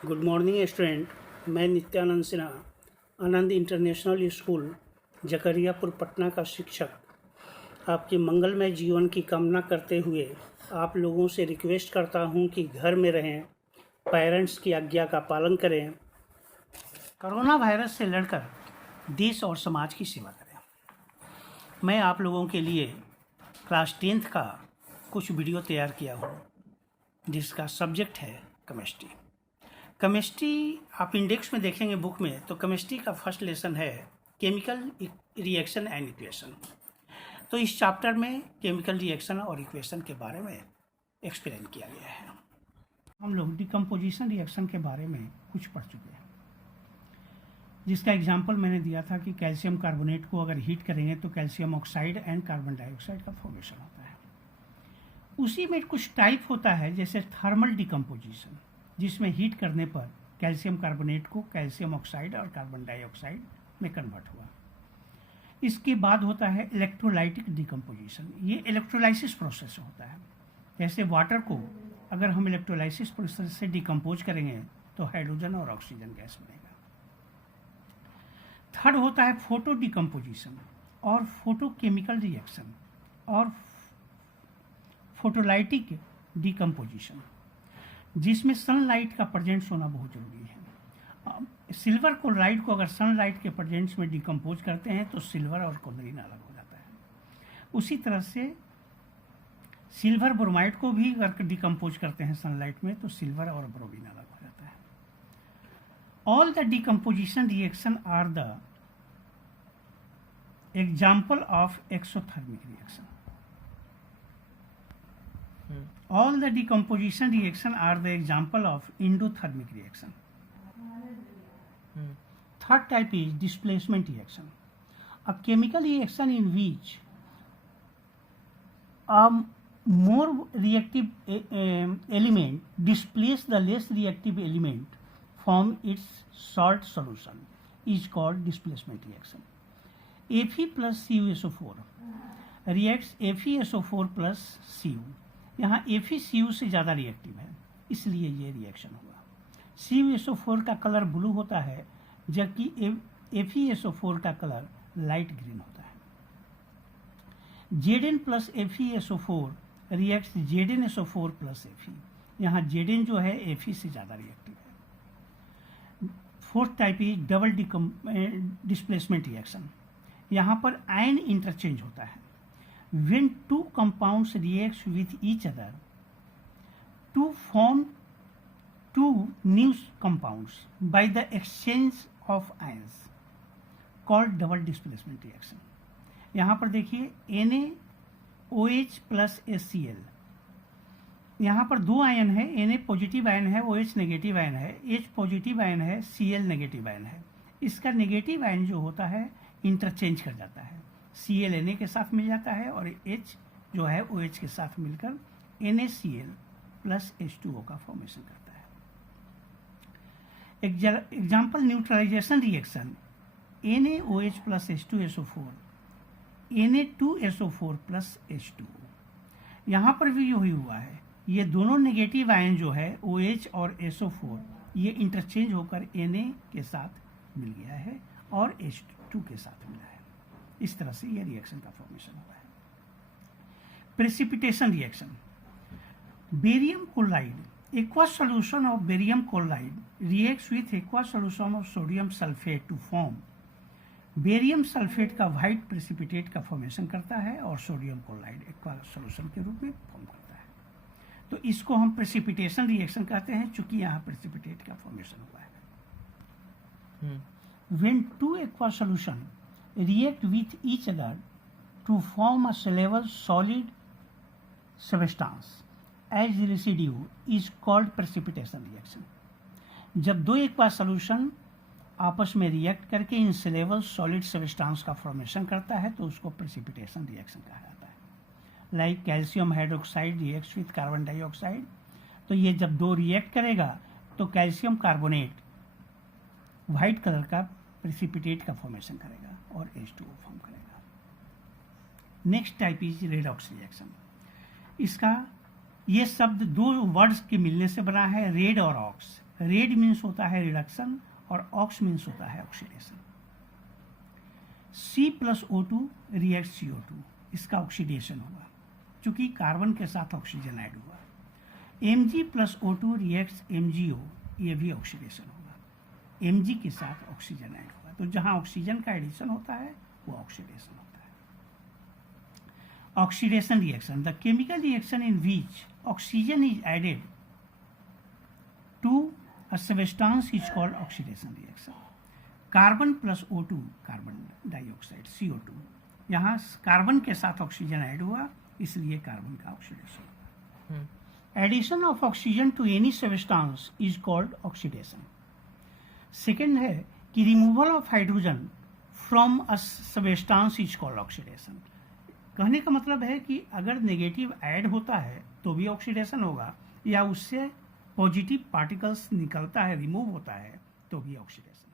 Good morning student. मैं नित्यानंद सिन्हा, आनंद international school Zakariyapur Patna का शिक्षक आपके मंगलमय जीवन की कामना करते हुए आप लोगों से रिक्वेस्ट करता हूं कि घर में रहें, पेरेंट्स की आज्ञा का पालन करें, कोरोना वायरस से लड़कर देश और समाज की सेवा करें। मैं आप लोगों के लिए क्लास 10th का कुछ वीडियो तैयार किया हूँ जिसका सब्जेक्ट है केमिस्ट्री। आप इंडेक्स में देखेंगे बुक में, तो केमिस्ट्री का फर्स्ट लेसन है केमिकल रिएक्शन एंड इक्वेशन। तो इस चैप्टर में केमिकल रिएक्शन और इक्वेशन के बारे में एक्सप्लेन किया गया है। हम लोग डिकम्पोजिशन रिएक्शन के बारे में कुछ पढ़ चुके हैं, जिसका एग्जाम्पल मैंने दिया था कि कैल्शियम कार्बोनेट को अगर हीट करेंगे तो calcium oxide and carbon dioxide का फॉर्मेशन होता है। उसी में कुछ टाइप होता है, जैसे थर्मल डिकम्पोजिशन, जिसमें हीट करने पर कैल्शियम कार्बोनेट को कैल्शियम ऑक्साइड और कार्बन डाइऑक्साइड में कन्वर्ट हुआ। इसके बाद होता है इलेक्ट्रोलाइटिक डिकम्पोजिशन। ये इलेक्ट्रोलाइसिस प्रोसेस होता है। जैसे वाटर को अगर हम इलेक्ट्रोलाइसिस प्रोसेस से डिकम्पोज करेंगे तो हाइड्रोजन और ऑक्सीजन गैस बनेगा। थर्ड होता है फोटो डिकम्पोजिशन और फोटोकेमिकल रिएक्शन और फोटोलाइटिक डिकम्पोजिशन, जिसमें सनलाइट का प्रेजेंस होना बहुत जरूरी है। सिल्वर क्लोराइड को अगर सनलाइट के प्रेजेंस में डिकम्पोज करते हैं तो सिल्वर और क्लोरीन अलग हो जाता है। उसी तरह से सिल्वर ब्रोमाइड को भी अगर डिकम्पोज करते हैं सनलाइट में तो सिल्वर और ब्रोमीन अलग हो जाता है। All the decomposition reaction are the example of exothermic reaction. All the decomposition reaction are the example of endothermic reaction. Third type is displacement reaction. A chemical reaction in which a more reactive element displaces the less reactive element from its salt solution is called displacement reaction. Fe plus CuSO4 reacts FeSO4 plus Cu। यहाँ FeCu से ज़्यादा reactive है, इसलिए ये reaction हुआ। CuSO4 का colour blue होता है, जबकि FeSO4 का कलर लाइट ग्रीन होता है। Zn plus FeSO4 reacts ZnSO4 plus Fe। यहाँ Zn जो है Fe से ज़्यादा रिएक्टिव है। Fourth type is double displacement reaction. यहाँ पर आयन इंटरचेंज होता है। When two compounds react with each other to form two new compounds by the exchange of ions called double displacement reaction। यहाँ पर देखिए NaOH प्लस HCl, यहाँ पर दो आयन है, Na पॉजिटिव आयन है, OH नेगेटिव आयन है, H positive ion है, Cl नेगेटिव आयन है। इसका नेगेटिव आयन जो होता है इंटरचेंज कर जाता है, Cl Na के साथ मिल जाता है और H जो है OH के साथ मिलकर NaCl प्लस H2O का फॉर्मेशन करता है। Example neutralization reaction NaOH plus H2SO4 Na2SO4 plus H2O। यहाँ पर भी यही हुआ है, ये दोनों नेगेटिव आयन जो है OH और SO4 ये इंटरचेंज होकर Na के साथ मिल गया है और H2 के साथ मिला है। इस तरह से यह रिएक्शन का फॉर्मेशन हुआ है। Precipitation reaction, barium chloride aqua solution of barium chloride reacts with aqua solution of sodium sulphate to form barium sulphate का व्हाइट प्रेसिपिटेट का फॉर्मेशन करता है और सोडियम क्लोराइड एक्वा सॉल्यूशन के रूप में फॉर्म करता है। तो इसको हम प्रेसिपिटेशन रिएक्शन कहते हैं, चूंकि यहाँ प्रेसिपिटेट का फॉर्मेशन हुआ है। When two aqua solution react with each other to form a soluble solid substance as residue is called precipitation reaction। जब दो एक्वा सॉल्यूशन आपस में रिएक्ट करके इन soluble solid substance का फॉर्मेशन करता है तो उसको precipitation reaction कहा जाता है। Like calcium hydroxide reacts with carbon dioxide, तो ये जब दो रिएक्ट करेगा तो कैल्शियम कार्बोनेट व्हाइट कलर का प्रेसिपिटेट का फॉर्मेशन करेगा और H2O फॉर्म करेगा। Next type is redox reaction. इसका ये शब्द दो वर्ड्स के मिलने से बना है, रेड और ऑक्स। रेड मीन्स होता है रिडक्शन और ऑक्स मीन्स होता है ऑक्सीडेशन। C+O2 रिएक्ट CO2, इसका ऑक्सीडेशन होगा क्योंकि कार्बन के साथ ऑक्सीजन ऐड हुआ। Mg+O2 रिएक्ट्स MgO, ये भी ऑक्सीडेशन होगा, Mg के साथ ऑक्सीजन ऐड होगा। तो जहां ऑक्सीजन का एडिशन होता है वो ऑक्सीडेशन होता है। Oxidation reaction, the chemical reaction in which oxygen is added to a substance is called oxidation reaction. Carbon plus O2, carbon dioxide CO2, यहाँ कार्बन के साथ ऑक्सीजन ऐड हुआ इसलिए कार्बन का ऑक्सीडेशन हुआ। Addition of oxygen to any substance is called oxidation. Second है कि removal of hydrogen from a substance is called oxidation. कहने का मतलब है कि अगर नेगेटिव ऐड होता है तो भी ऑक्सीडेशन होगा, या उससे पॉजिटिव पार्टिकल्स निकलता है, रिमूव होता है, तो भी ऑक्सीडेशन।